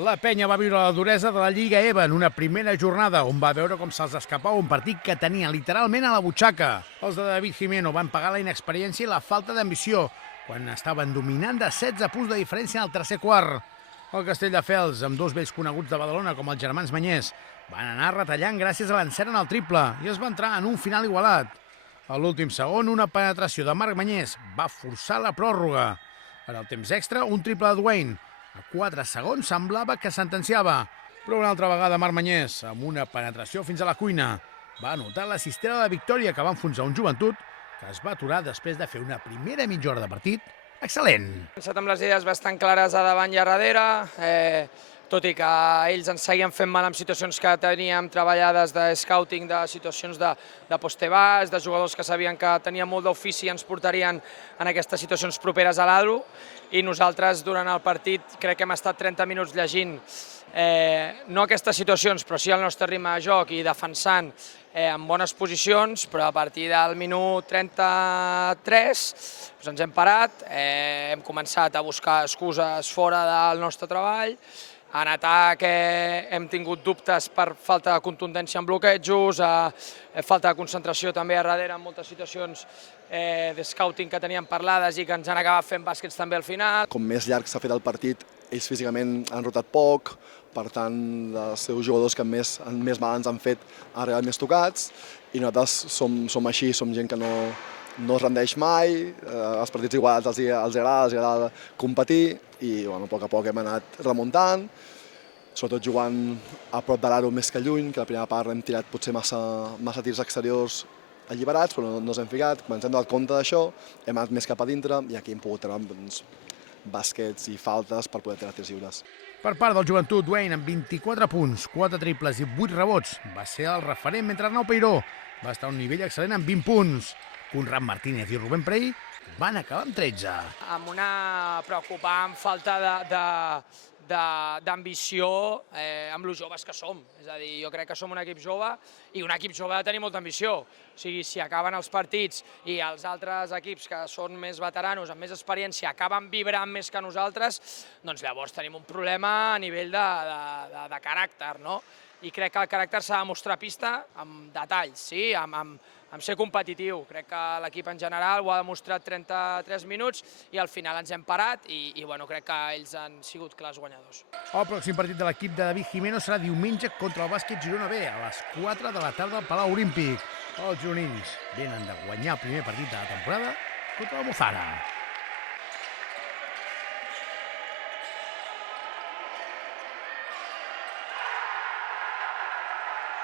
La penya va viure la duresa de la Lliga EVA en una primera jornada on va veure com se'ls escapava un partit que tenia literalment a la butxaca. Els de David Jimeno van pagar la inexperiència i la falta d'ambició quan estaven dominant de 16 punts de diferència en el tercer quart. El Castelldefels, amb dos vells coneguts de Badalona com els germans Manyés, van anar retallant gràcies a l'encert en el triple i es va entrar en un final igualat. A l'últim segon, una penetració de Marc Manyés va forçar la pròrroga. En el temps extra, un triple de Duane. A 4 segons semblava que sentenciava, però una altra vegada Marc Manyés, amb una penetració fins a la cuina, va anotar la cistella de victòria que va enfonsar un Joventut que es va aturar després de fer una primera mitja hora de partit excel·lent. Hem pensat amb les idees bastant clares a davant i a darrere, tot i que ells ens seguien fent mal en situacions que teníem treballades de scouting, de situacions de poste baix, de jugadors que sabien que tenien molt d'ofici i ens portarien en aquestes situacions properes a l'adro, i nosaltres durant el partit crec que hem estat 30 minuts llegint no aquestes situacions, però sí el nostre ritme de joc i defensant en bones posicions, però a partir del minut 33 ens hem parat, hem començat a buscar excuses fora del nostre treball. En atac hem tingut dubtes per falta de contundència en bloquejos, falta de concentració també a darrere en moltes situacions de scouting que teníem parlades i que ens han acabat fent bàsquets també al final. Com més llarg s'ha fet el partit, ells físicament han rotat poc, per tant, els seus jugadors que més mal ens han fet han arribat més tocats, i nosaltres som així, som gent que no es rendeix mai, els partits igualats els agrada competir, i a poc hem anat remuntant, sobretot jugant a prop de l'aro més que lluny, que la primera part hem tirat potser massa tirs exteriors alliberats, però no ens hem ficat, ens hem donat compte d'això, hem anat més cap a dintre i aquí hem pogut treure bàsquets i faltes per poder tirar tirs lliures. Per part del Joventut, Duane, amb 24 punts, 4 triples i 8 rebots, va ser el referent, mentre Arnau Peiró va estar a un nivell excel·lent amb 20 punts. Conrad Martínez i Rubén Prey van acabar amb 13. Amb una preocupant falta d'ambició amb els joves que som. És a dir, jo crec que som un equip jove i un equip jove ha de tenir molta ambició. O sigui, si acaben els partits i els altres equips que són més veteranos, amb més experiència, acaben vibrant més que nosaltres, doncs llavors tenim un problema a nivell de caràcter, no? I crec que el caràcter s'ha de mostrar a pista amb detalls, sí? Amb ser competitiu. Crec que l'equip en general ho ha demostrat 33 minuts i al final ens hem parat i crec que ells han sigut clars guanyadors. El pròxim partit de l'equip de David Jimeno serà diumenge contra el Bàsquet Girona B a les 4 de la tarda al Palau Olímpic. Els gironins venen de guanyar el primer partit de la temporada contra la Mozara.